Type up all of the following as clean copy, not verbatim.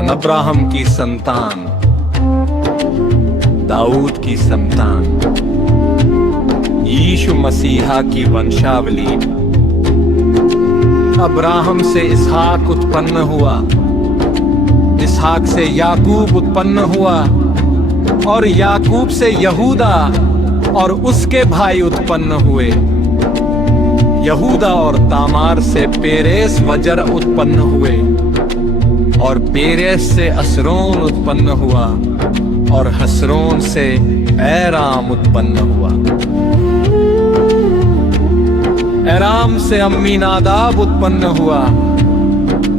Abraham की संतान, दाऊद की संतान, यीशु मसीहा की वंशावली। अब्राहम से इसहाक उत्पन्न हुआ, इसहाक से याकूब उत्पन्न हुआ, और याकूब से यहूदा और उसके भाई उत्पन्न हुए। यहूदा और तामार से पेरेस वजर उत्पन्न हुए, और पेरेस से असरोन उत्पन्न हुआ, और हसरोन से एराम उत्पन्न हुआ। एराम से अम्मीनादाब उत्पन्न हुआ,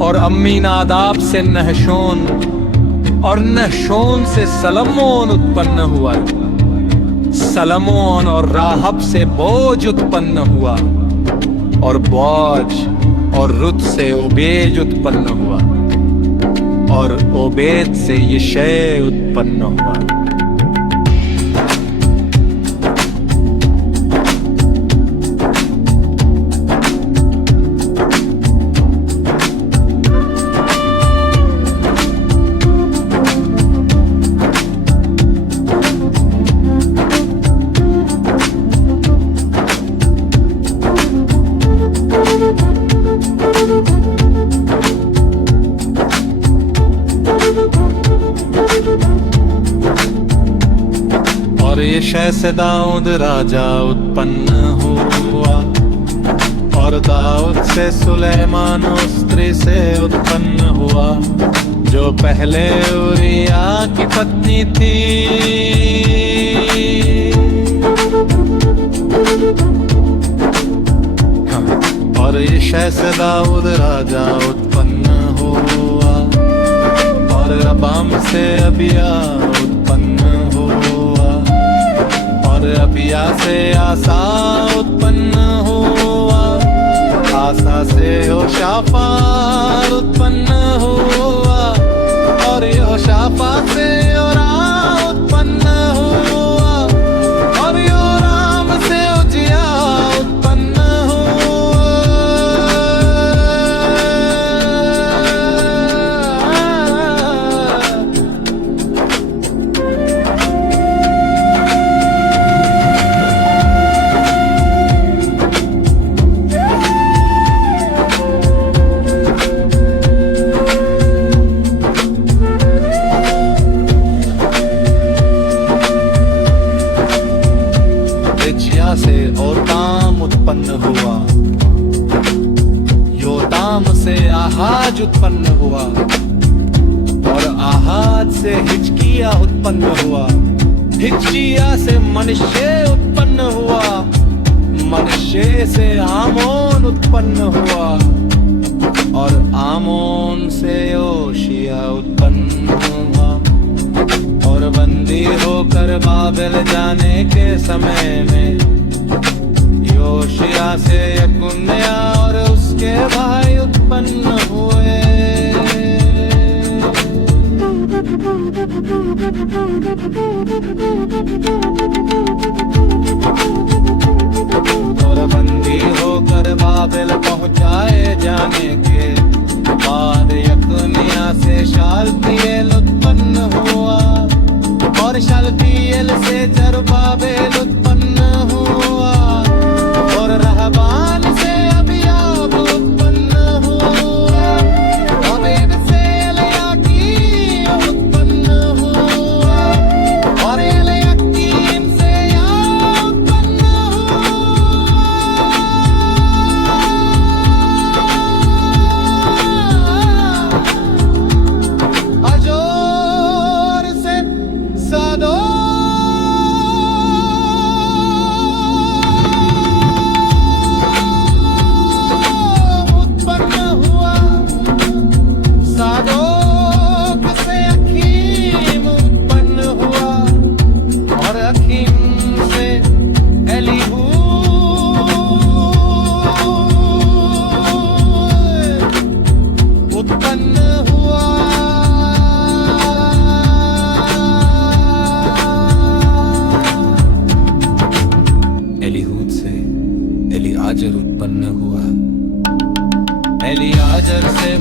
और अम्मीनादाब से नहशोन, और नहशोन से सलमोन उत्पन्न हुआ। सलमोन और राहब से बोज उत्पन्न हुआ, और बोज और रुत से ओबेद उत्पन्न हुआ, और ओबेद से यिशै उत्पन्न हुआ। और यिशै से दाऊद राजा उत्पन्न हुआ, और दाऊद से सुलेमान स्त्री से उत्पन्न हुआ, जो पहले उरिया की पत्नी थी। और यिशै से दाऊद राजा उत्पन्न हुआ, और रबाम से अबिया उत्पन्न हुआ, और अबिया से आसा उत्पन्न हुआ, आसा से योशाफात उत्पन्न हुआ, और योशाफात से योराम उत्पन्न हुआ, और योराम से उजिया उत्पन्न हुआ। से योताम उत्पन्न हुआ, योताम से आहाज उत्पन्न हुआ, और आहाज से हिजकिया उत्पन्न हुआ, हिजकिया से मनश्शे उत्पन्न हुआ, मनश्शे से आमोन उत्पन्न हुआ, और आमोन से योशिया उत्पन्न हुआ। और बंदी होकर बाबेल जाने के समय में योशिया से यकुन्या और उसके भाई उत्पन्न हुए। और बंदी होकर बाबेल पहुंचाए जाने के बाद यकुन्या से शालतिएल उत्पन्न हुआ, और शालतिएल से जरुब्बाबेल उत्पन्न हुआ, और रहबान से अबियाब उत्पन्न हुआ, ओबेद से एलयाकीम उत्पन्न हुआ, और एलयाकीम से या उत्पन्न हुआ। अजोर से सादोक एलियाजर उत्पन्न हुआ, एलियाजर से